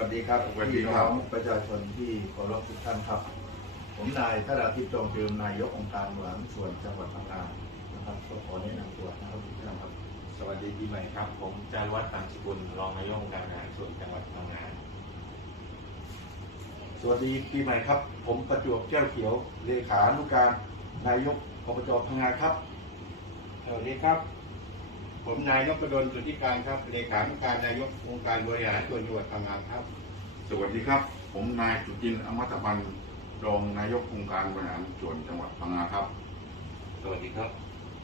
วัสดีครับสวัสดีพี่ครัน้บ องประชาชนที่เคารพทุกท่านครับ ผมนายธราทิพย์จงเติมนายกองค์การบริหารส่วนจังหวัดพังงานะครับก็ขอแนะนำตัวนะครับทุกท่านครับสวัสดีปีใหม่ครับ ผมจารวัฒน์ตังสกุลรองนายกองค์การบริหารส่วนจังหวัดพังงาสวัสดีปีใหม่ครับ ผมประจวบแก้วเขียวเลขานุการนายกอบจพังงาครับ สวัสดีครับ ผมนายนพดลสุทธิการครับเลขานุการนายกองค์การบริหารส่วนจังหวัดพังงาครับ สวัสดีครับ ผมนายจุจินทร์อมตะบันรองนายกองค์การบริหารส่วนจังหวัดพังงาครับ สวัสดีครับ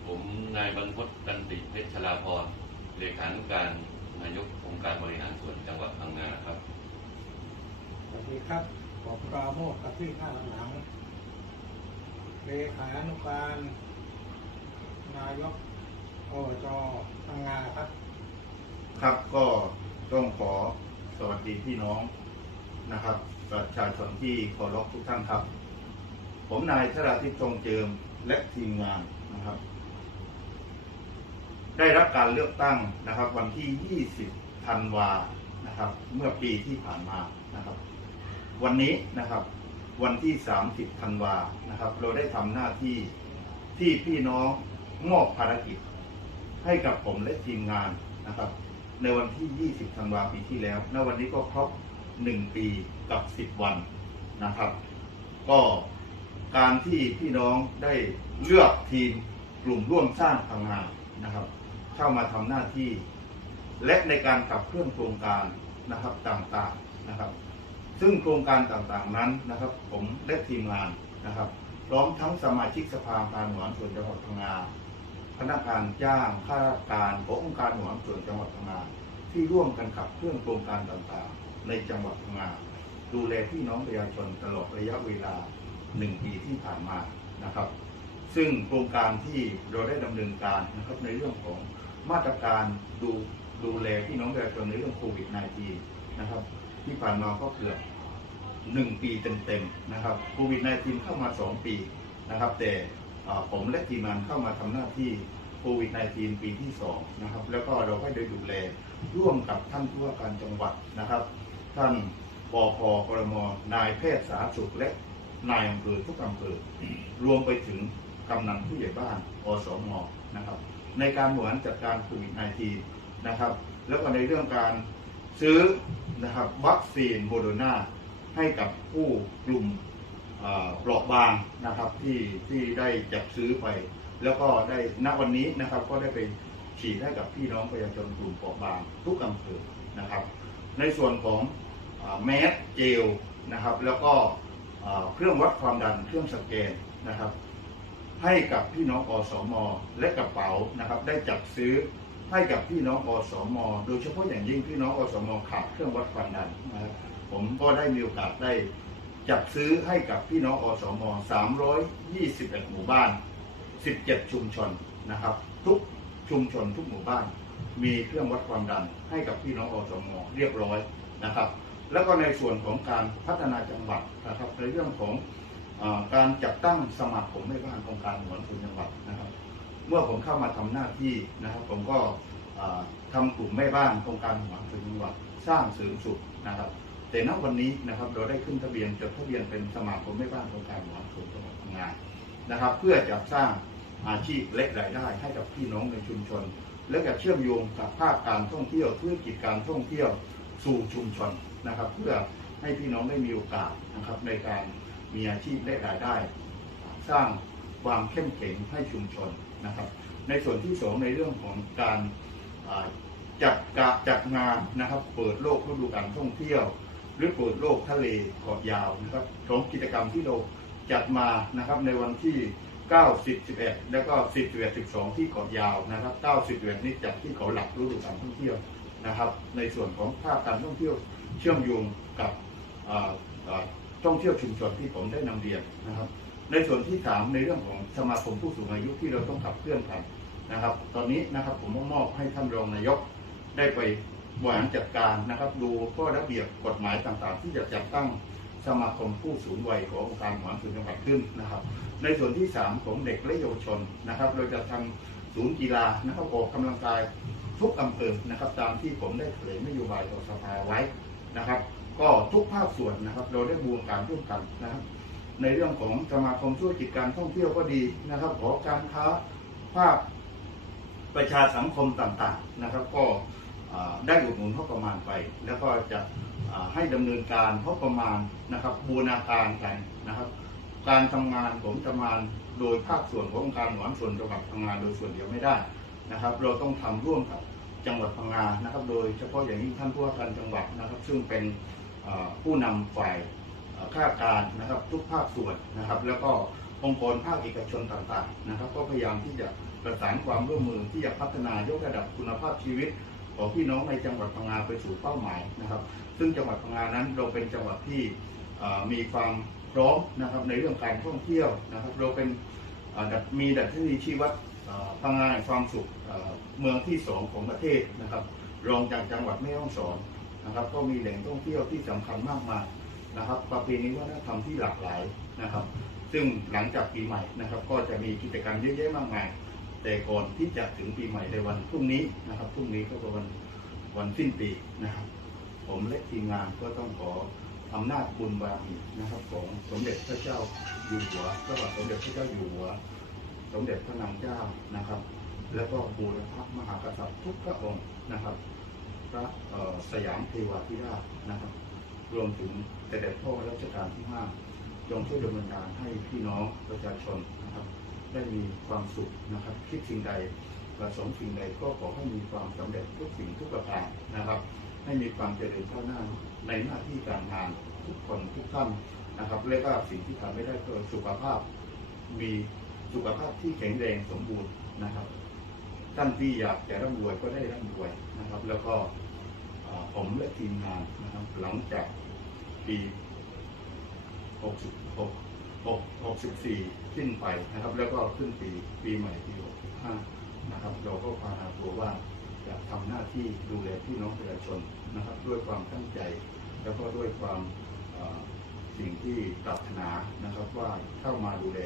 ผมนายบรรพตตันติเพชรชลาพรเลขานุการนายกองค์การบริหารส่วนจังหวัดพังงาครับ สวัสดีครับ ผมปราโมทกับพี่ข้างหลังเลขานุการ นายก อจพังงาครับ ครับก็ต้องขอสวัสดีพี่น้องนะครับ ประชาชนที่เคารพทุกท่านครับ ผมนายธราทิพย์จงเจิมและทีมงานนะครับ ได้รับการเลือกตั้งนะครับ วันที่ 20 ธันวานะครับ เมื่อปีที่ผ่านมานะครับ วันนี้นะครับ วันที่ 30 ธันวานะครับ เราได้ทำหน้าที่ที่พี่น้องมอบภารกิจ ให้กับผมและทีมงานนะครับ ในวันที่ 20 ธันวาปีที่แล้วณวันนี้ก็ครบ 1 ปีกับ 10 วันนะครับ ก็การที่พี่น้องได้เลือกทีมกลุ่มร่วมสร้างพังานนะครับ เข้ามาทำหน้าที่ และในการขับเคลื่อนโครงการนะครับต่างๆนะครับ ซึ่งโครงการต่างๆนั้นนะครับ ผมและทีมงานนะครับ พร้อมทั้งสมาชิกสภาการหวานส่วนจังหวัดพังงา นักงานจ้างข้าราชการขององค์การหวานส่วนจังหวัดพังงาที่ร่วมกันขับเคลื่อนโครงการต่างๆ ในจังหวัดพังงาดูแลพี่น้องประชาชนตลอดระยะเวลาหนึ่งปีที่ผ่านมานะครับ ซึ่งโครงการที่เราได้ดำเนินการนะครับในเรื่องของมาตรการดูดูแลพี่น้องประชาชนในเรื่องโควิด -19 นะครับ ที่ผ่านมาก็เกือบหนึ่งปีเต็มๆนะครับโควิด -19 เข้ามาสองปีนะครับ แต่ผมและทีมงานเข้ามาทำหน้าที่ โควิด -19 ปีที่สองนะครับแล้วก็เราก็ได้ดูแลร่วมกับท่านผู้ว่าการจังหวัดนะครับ ท่านปพกรมนายแพทย์สาธารณสุขและนายอำเภอทุกอำเภอรวมไปถึงกำนันผู้ใหญ่บ้านอสมนะครับ ในการบริหารจัดการโควิด -19 นะครับ แล้วก็ในเรื่องการซื้อนะครับวัคซีนโมโดนาให้กับผู้กลุ่ม เอ่อเปราะบางนะครับที่ที่ได้จัดซื้อไป แล้วก็ได้ณวันนี้นะครับก็ได้ไปฉีดให้กับพี่น้องประชาชนกลุ่มเปราะบางทุกอำเภอนะครับ ในส่วนของแมสเจลนะครับ แล้วก็เอ่อเครื่องวัดความดันเครื่องสแกนนะครับ ให้กับพี่น้องอสม และกระเป๋านะครับ ได้จัดซื้อให้กับพี่น้องอสม โดยเฉพาะอย่างยิ่งพี่น้องอสมขาดเครื่องวัดความดันนะครับผมก็ได้มีโอกาสได้ จัดซื้อให้กับพี่น้องอสม 321 หมู่บ้าน 17 ชุมชนนะครับ ทุกชุมชนทุกหมู่บ้าน มีเครื่องวัดความดันให้กับพี่น้องอสม เรียบร้อยนะครับ แล้วก็ในส่วนของการพัฒนาจังหวัดนะครับ ในเรื่องของอการจัดตั้งสมาคมแม่บ้านองค์การหวนส่วนจังหวัดนะครับ เมื่อผมเข้ามาทำหน้าที่นะครับ ผมก็อ่าทำกลุ่มแม่บ้านองค์การหวนส่วนจังหวัด สร้างเสริมสุขนะครับ แต่ณวันนี้นะครับเราได้ขึ้นทะเบียนจดทะเบียนเป็นสมาคมแม่บ้านองค์การหวนส่วนจังหวัดพังงานนะครับ เพื่อจะสร้างอาชีพและรายได้ให้กับพี่น้องในชุมชน และจะเชื่อมโยงกับภาคการท่องเที่ยวธุรกิจการท่องเที่ยวสู่ชุมชนนะครับ เพื่อให้พี่น้องได้มีโอกาสนะครับในการมีอาชีพและรายได้ สร้างความเข้มแข็งให้ชุมชนนะครับ ในส่วนที่สองในเรื่องของการจัดกะจัดงานนะครับ เปิดโลกฤดูการท่องเที่ยว หรือเปิดโลกทะเลเกาะยาวนะครับของกิจกรรมที่เราจัดมานะครับในวันที่ 9 10 11 แล้วก็ 10 11 12 ที่เกาะยาวนะครับ 9 10 11 นี้จัดที่เขาหลักฤดูการท่องเที่ยวนะครับ ในส่วนของภาคการท่องเที่ยวเชื่อมโยงกับอ่าท่องเที่ยวชุมชนที่ผมได้นำเรียนนะครับ ในส่วนที่สามในเรื่องของสมาคมผู้สูงอายุที่เราต้องขับเคลื่อนกันนะครับ ตอนนี้นะครับผมมอบให้ท่านรองนายกได้ไป บริหารจัดการนะครับ ดูข้อระเบียบกฎหมายต่างๆ ที่จะจัดตั้งสมาคมผู้สูงวัยขององค์การบริหารส่วนจังหวัดขึ้นนะครับ ในส่วนที่สามของเด็กและเยาวชนนะครับ เราจะทำศูนย์กีฬานะครับออกกำลังกายทุกอำเภอนะครับ ตามที่ผมได้เผยนโยบายต่อสภาไว้นะครับ ก็ทุกภาคส่วนนะครับ เราได้บูรการร่วมกันนะครับ ในเรื่องของสมาคมธุรกิจการท่องเที่ยวก็ดีนะครับขอการค้าภาคประชาสังคมต่างๆนะครับ ก็ ได้อุดหนุนงบประมาณไป แล้วก็จะให้ดำเนินการงบประมาณนะครับบูรณาการกันนะครับ การทำงานผมทำงานโดยภาคส่วนขององค์การหวานส่วนจังหวัดทำงงานโดยส่วนเดียวไม่ได้นะครับ เราต้องทำร่วมกับจังหวัดพังงานะครับ โดยเฉพาะอย่างยิ่งท่านผู้ว่าการจังหวัดนะครับ ซึ่งเป็นผู้นำฝ่ายข้าราชการนะครับ ทุกภาคส่วนนะครับ แล้วก็องค์กรภาคเอกชนต่างๆนะครับ ก็พยายามที่จะประสานความร่วมมือที่จะพัฒนายกระดับคุณภาพชีวิต ของพี่น้องในจังหวัดพังงาไปสู่เป้าหมายนะครับ ซึ่งจังหวัดพังงานั้นเราเป็นจังหวัดที่มีความพร้อมนะครับในเรื่องการท่องเที่ยวนะครับ เราเป็นดัมีดัชนีชี้วัดพังงาความสุขเมืองที่สองของประเทศนะครับ รองจากจังหวัดแม่ฮ่องสอนนะครับ ก็มีแหล่งท่องเที่ยวที่สำคัญมากมายนะครับประเพณีวัฒนธรรมที่หลากหลายนะครับ ซึ่งหลังจากปีใหม่นะครับ ก็จะมีกิจกรรมเยอะแยะมากมาย แต่ก่อนที่จะถึงปีใหม่ในวันพรุ่งนี้นะครับพรุ่งนี้ก็เป็นวันวันสิ้นปีนะครับ ผมและทีมงานก็ต้องขออำนาจบุญบารมีนะครับ ของสมเด็จพระเจ้าอยู่หัวพระบาทสมเด็จพระเจ้าอยู่หัว สมเด็จพระนางเจ้านะครับ แล้วก็บูรพมหากษัตริย์ทุกพระองค์นะครับ พระสยามเทวาธิราชนะครับ รวมถึงเสด็จพ่อรัชกาลที่ห้าจงช่วยดำเนินการให้พี่น้องประชาชนนะครับ ได้มีความสุขนะครับ คิดสิ่งใดประสงค์สิ่งใดก็ขอให้มีความสำเร็จทุกสิ่งทุกประการนะครับ ให้มีความเจริญก้าวหน้าในหน้าที่การงานทุกคนทุกท่านนะครับและก็สิ่งที่ทำไม่ได้ก็สุขภาพ มีสุขภาพที่แข็งแรงสมบูรณ์นะครับท่านที่อยากจะร่ำรวยก็ได้ร่ำรวยนะครับ แล้วก็ผมและทีมงานนะครับหลังจากปี 66 6 64สิ้นไปนะครับ แล้วก็ขึ้นปีปีใหม่ปี 65 นะครับ เราก็พานาตัวว่าจะทำหน้าที่ดูแลพี่น้องประชาชนนะครับ ด้วยความตั้งใจ แล้วก็ด้วยความเอ่อสิ่งที่ปรารถนานะครับว่าเข้ามาดูแล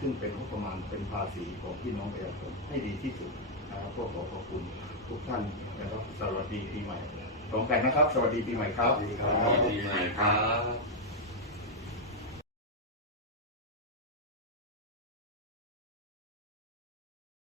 ซึ่งเป็นงบประมาณเป็นภาษีของพี่น้องประชาชนให้ดีที่สุดนะครับก็ขอขอบคุณทุกท่านนะครับสวัสดีปีใหม่พร้อมกันนะครับ สวัสดีปีใหม่ครับสวัสดีครับ